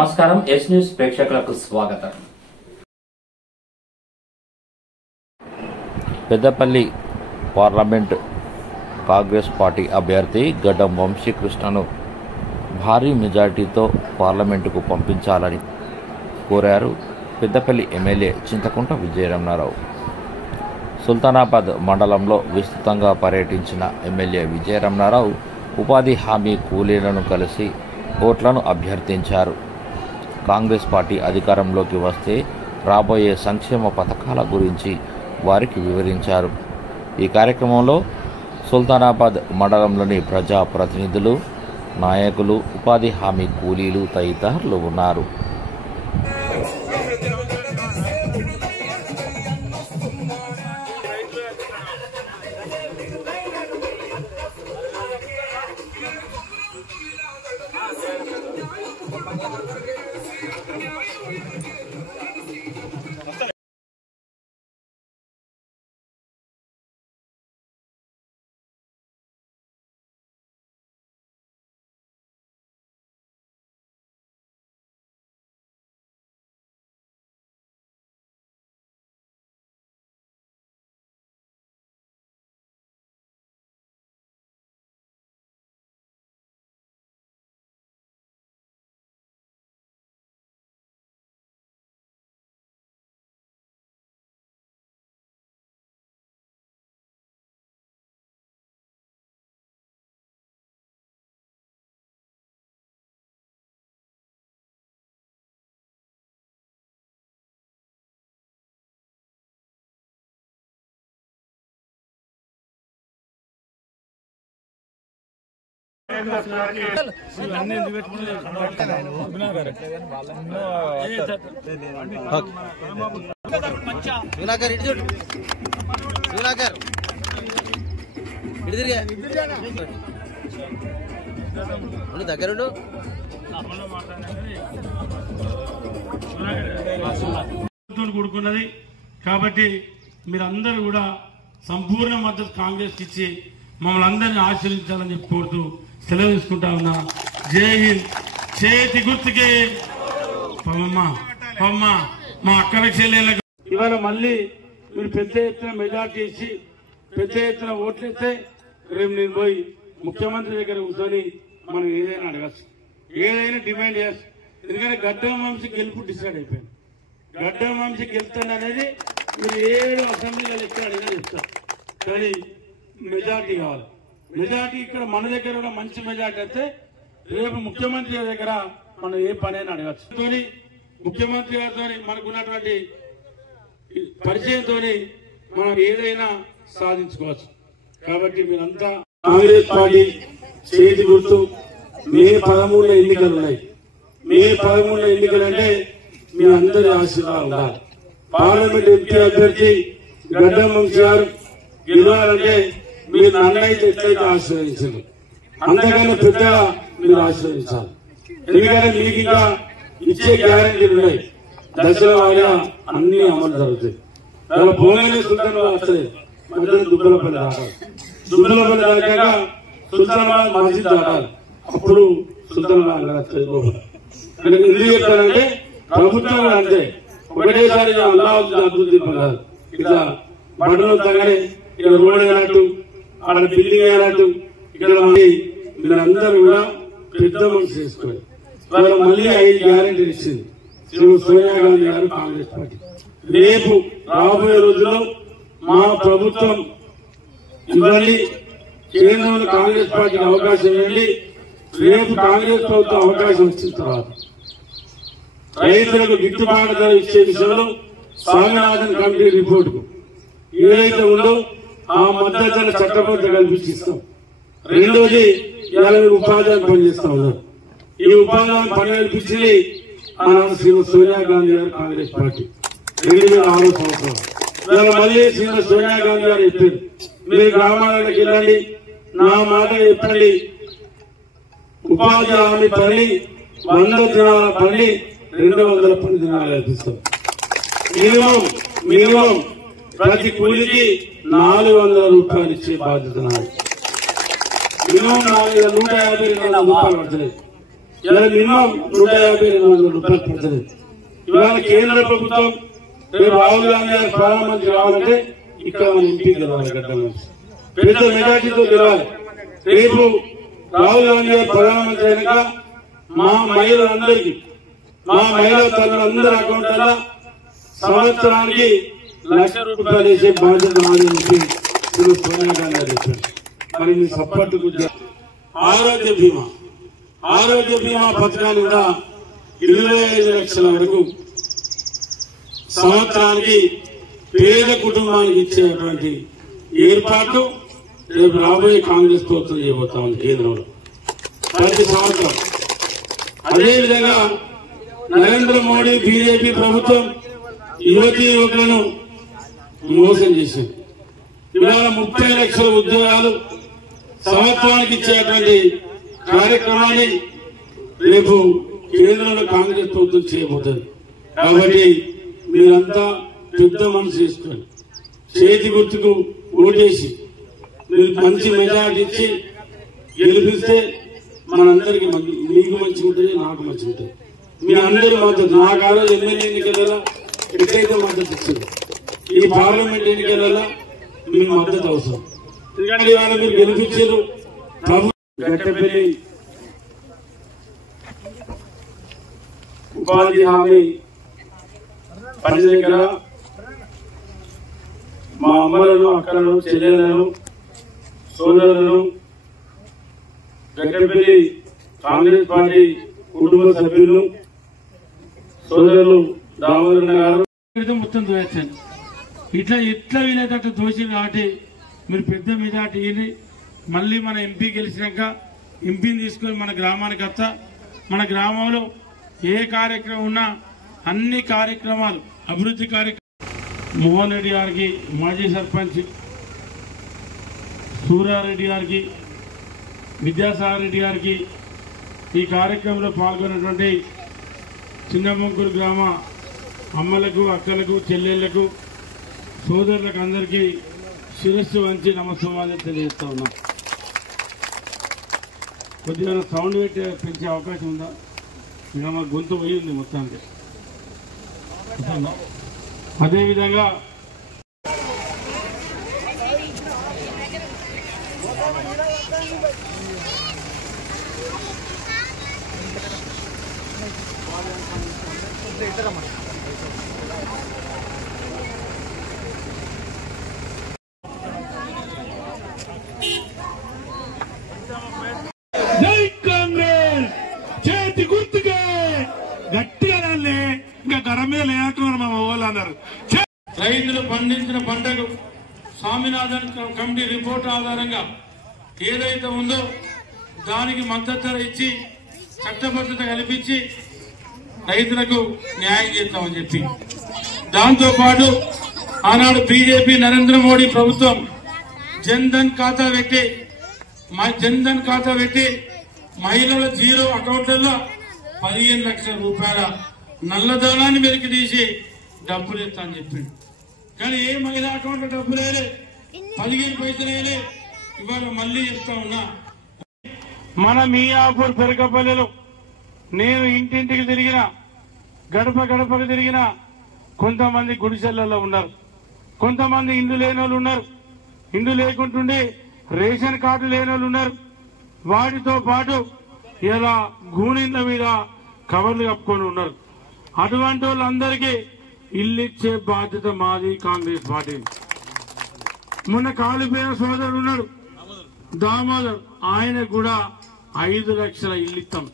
నమస్కారం yes news ప్రేక్షకులకు స్వాగతం. పెద్దపల్లి పార్లమెంట్ కాంగ్రెస్ పార్టీ అభ్యర్థి గడ్డం వంశీకృష్ణను భారీ మెజార్టీతో పార్లమెంటుకు పంపించాలని కోరారు పెద్దపల్లి ఎమ్మెల్యే చింతకుంట విజయరమణారావు. సుల్తానాబాద్ మండలంలో విస్తృతంగా పర్యటించిన ఎమ్మెల్యే విజయరమణారావు ఉపాధి హామీ కూలీలను కలిసి ఓట్లను అభ్యర్థించారు. కాంగ్రెస్ పార్టీ అధికారంలోకి వస్తే రాబోయే సంక్షేమ పథకాల గురించి వారికి వివరించారు. ఈ కార్యక్రమంలో సుల్తానాబాద్ మండలంలోని ప్రజాప్రతినిధులు, నాయకులు, ఉపాధి హామీ కూలీలు తదితరులు ఉన్నారు. దగ్గరుండు కూడుకున్నది కాబట్టి మీరందరూ కూడా సంపూర్ణ మద్దతు కాంగ్రెస్ ఇచ్చి మమ్మల్ని అందరినీ ఆశీర్వదించాలని చెప్పి కోరుతూ సెలవు తీసుకుంటా ఉన్నా. జై హింద్. చేతి గుర్తుకే పవమ్మ మా అక్కల చెల్లెళ్ళకు ఇవాళ మళ్ళీ మీరు పెద్ద ఎత్తున మెజార్టీ ఇచ్చి పెద్ద ఎత్తున ఓట్లేస్తే రేపు నేను పోయి ముఖ్యమంత్రి దగ్గర కూర్చొని మనం ఏదైనా అడగచ్చు, ఏదైనా డిమాండ్ చేయచ్చు. ఎందుకంటే గడ్డం వంశీ గెలుపు డిసైడ్ అయిపోయింది. గడ్డం వంశీ గెలుస్తుంది అనేది మీరు 7 అసెంబ్లీలో ఎక్కడ అడిగినా చెప్తారు. కానీ మెజార్టీ కావాలి. మెజార్టీ ఇక్కడ మన దగ్గర కూడా మంచి మెజార్టీ అయితే రేపు ముఖ్యమంత్రి దగ్గర మనం ఏ పనైనా అడగచ్చు. ముఖ్యమంత్రి గారితో మనకున్నటువంటి పరిచయంతో మనం ఏదైనా సాధించుకోవచ్చు. కాబట్టి మీరంతా కాంగ్రెస్ పార్టీ చేతి గుర్తు మే 13 ఎన్నికలు ఉన్నాయి. మే 13 ఎన్నికలు అంటే మీ అందరి ఆశీర్వాదం ఉండాలి. పార్లమెంట్ ఎంపీ అభ్యర్థి గడ్డం వంశీ గారు గెలవాలంటే మీరు నన్నైతే ఎట్లయితే ఆశీర్వదించారు అంతకన్నా పెద్దగా మీరు ఆశీర్వదించాలి. ఎందుకంటే మీకు ఇంకా ఇచ్చే గ్యారెంటీలు ఉన్నాయి. దశల వారిగా అన్ని అమలు జరుగుతాయి. అలా భూమి సుల్తానాబాద్ వస్తలేదు, మధ్యలో దుబ్బలపల్లి దాటాలి. దుబ్బలపల్లి దాటాక సుల్తానాబాద్ మస్జిద్ దాటాలి. అప్పుడు సుల్తానాబాద్ వస్తుంది. ఎందుకు చెప్తానంటే ప్రభుత్వం అంతే ఒకటేసారి అభివృద్ధి కాదు. ఇట్లా బట్టలు తగ్గనే ఇక్కడ రోడ్ అయినట్టు, అక్కడ బిల్డింగ్ అయినట్టు ఇక్కడ మీరందరూ కూడా పెద్ద మనసు చేసుకోవాలి. వాళ్ళు మళ్ళీ 5 గ్యారెంటీలు ఇచ్చింది సోనియా గాంధీ గారు కాంగ్రెస్ పార్టీ. రేపు రాబోయే రోజుల్లో మా ప్రభుత్వం ఇవ్వండి, కేంద్రంలో కాంగ్రెస్ పార్టీకి అవకాశం ఇవ్వండి. రేపు కాంగ్రెస్ ప్రభుత్వం అవకాశం వచ్చిన తర్వాత రైతులకు గిట్టుబాటు ధర ఇచ్చే విషయంలో స్వామినాథన్ కమిటీ రిపోర్టుకు ఏదైతే ఉందో ఆ మద్దతు ధర చట్టబద్ధ కల్పించిస్తాం. రెండోది ఇవాళ ఉపాధి పనిచేస్తా ఉన్నారు. ఈ ఉపాధి పని కల్పించింది ఆనాడు శ్రీమతి సోనియా గాంధీ గారు కాంగ్రెస్ పార్టీ 2006 సంవత్సరం. ఇవాళ మళ్ళీ శ్రీమతి సోనియా గాంధీ గారు చెప్పారు, మీరు గ్రామాలకు వెళ్ళండి, నా మాట చెప్పండి, ఉపాధి హామీ పని 100 దినాల పని 210 దినాలు కల్పిస్తాం. మినిమం ప్రతి కూలికి 400 రూపాయలు ఇచ్చే బాధ్యత నాది. మినిమం 150 రూపాయలు పడుతుంది. ఇలా మినిమం 150-200 రూపాయలు పడుతుంది. ఇవాళ కేంద్ర ప్రభుత్వం రేపు రాహుల్ గాంధీ గారు ప్రధానమంత్రి కావాలంటే ఇక్కడ మన ఎంపీ గెలవాలి, గడ్డం పెద్ద మెజార్టీతో గెలవాలి. రేపు రాహుల్ గాంధీ గారు ప్రధానమంత్రి అయినాక మా మహిళలందరికీ, మా మహిళా తల్లులందరి అకౌంట్లలో సంవత్సరానికి 1,00,000 రూపాయలు వేసే బాధ్యత మాది చెప్పి సోనియా గాంధీ గారు చెప్పారు. మరి మీ సపోర్ట్ ఆరోగ్య బీమా పథకాన్ని కూడా 25 లక్షల వరకు సంవత్సరానికి పేద కుటుంబానికి ఇచ్చేటువంటి ఏర్పాటు రేపు రాబోయే కాంగ్రెస్ ప్రభుత్వం చేయబోతా ఉంది కేంద్రంలో ప్రతి సంవత్సరం. అదేవిధంగా నరేంద్ర మోడీ బీజేపీ ప్రభుత్వం యువతీ యువకులను మోసం చేసింది. ఇవాళ 30 లక్షల ఉద్యోగాలు సంవత్సరానికి ఇచ్చేటువంటి కార్యక్రమాన్ని రేపు కేంద్రంలో కాంగ్రెస్ ప్రభుత్వం చేయబోతుంది. కాబట్టి మీరంతా పెద్ద మనసు చేసుకోండి, చేతి గుర్తుకు ఓటేసి మీరు మంచి మెజార్టీ ఇచ్చి గెలిపిస్తే మనందరికీ మీకు మంచిగా ఉంటుంది, నాకు మంచిగా ఉంటుంది. మీ అందరి మద్దతు, నాకు ఆ రోజు ఎమ్మెల్యే ఎన్నికలలో ఎట్లయితే మద్దతు ఇచ్చింది, ఈ పార్లమెంట్ ఎన్నికలలో మీ మద్దతు అవసరం. ఎందుకంటే ఇవాళ మీరు గెలిపించారు. గట్టెపల్లి ఉపాధి హామీ పని దగ్గర మా అమ్మలను, అక్కలను, చెల్లెలను, సోదరులను, గట్టెపల్లి కాంగ్రెస్ పార్టీ కుటుంబ సభ్యులను, సోదరులు దామోదరన్న గారు మొత్తం దోచాను. ఎట్లా వీలైనట్టు దోషింది కాబట్టి మీరు పెద్ద మెజార్టీ ఇయ్యి. మళ్ళీ మన ఎంపీ గెలిచినాక ఎంపీని తీసుకొని మన గ్రామానికి వస్తా. మన గ్రామంలో ఏ కార్యక్రమం ఉన్నా అన్ని కార్యక్రమాలు, అభివృద్ధి కార్యక్రమాలు మోహన్ రెడ్డి గారికి, మాజీ సర్పంచ్ సూర్యారెడ్డి గారికి, విద్యాసాగర్ రెడ్డి గారికి, ఈ కార్యక్రమంలో పాల్గొన్నటువంటి చిన్నముంకూరు గ్రామ అమ్మలకు, అక్కలకు, చెల్లెళ్లకు, సోదరులకు అందరికీ శిరస్సు వంచి నమస్కారాలు తెలియజేస్తా ఉన్నాం. కొద్దిగా సౌండ్ పెంచే అవకాశం ఉందా? ఇక మా గొంతు పోయి ఉంది మొత్తానికి. అదేవిధంగా జై కాంగ్రెస్, చేతి గుర్తుకే గట్టిగా రాలే, ఇంకా గరం మీద లేకుండా మా వాళ్ళు అన్నారు. రైతులు పండించిన పంటకు స్వామినాథన్ కమిటీ రిపోర్ట్ ఆధారంగా ఏదైతే ఉందో దానికి మద్దతు ధర ఇచ్చి చట్టబద్ధత కల్పించి రైతులకు న్యాయం చేస్తామని చెప్పి, దాంతో పాటు ఆనాడు బీజేపీ నరేంద్ర మోడీ ప్రభుత్వం జన్ధన్ ఖాతా పెట్టి మహిళల జీరో అకౌంట్లలో 15 లక్షల రూపాయల నల్లధనాన్ని వెలికి తీసి డబ్బులు ఇస్తా అని చెప్పిండు. కానీ ఏ మహిళా అకౌంట్ డబ్బులు వేయలే, 15 పైసలు వేయలే. ఇవాళ మళ్ళీ చెప్తా ఉన్నా, మన మియాపూర్ పెరకపల్లిలో నేను ఇంటింటికి తిరిగిన, గడప గడపకు తిరిగిన, కొంతమంది గుడిసెళ్లలో ఉన్నారు, కొంతమంది ఇండ్లు లేని వాళ్ళు ఉన్నారు, ఇండ్లు లేకుంటుండే రేషన్ కార్డు లేని వాళ్ళు ఉన్నారు. వాటితో పాటు ఇలా గూనిళ్ళ మీద కవర్లు కప్పుకొని ఉన్నారు. అటువంటి వాళ్ళందరికీ ఇల్లు ఇచ్చే బాధ్యత మాది కాంగ్రెస్ పార్టీ. మొన్న కాలిపోయిన సోదరుడు ఉన్నాడు దామోదర్, ఆయన కూడా 5 లక్షల ఇల్లు ఇస్తాం.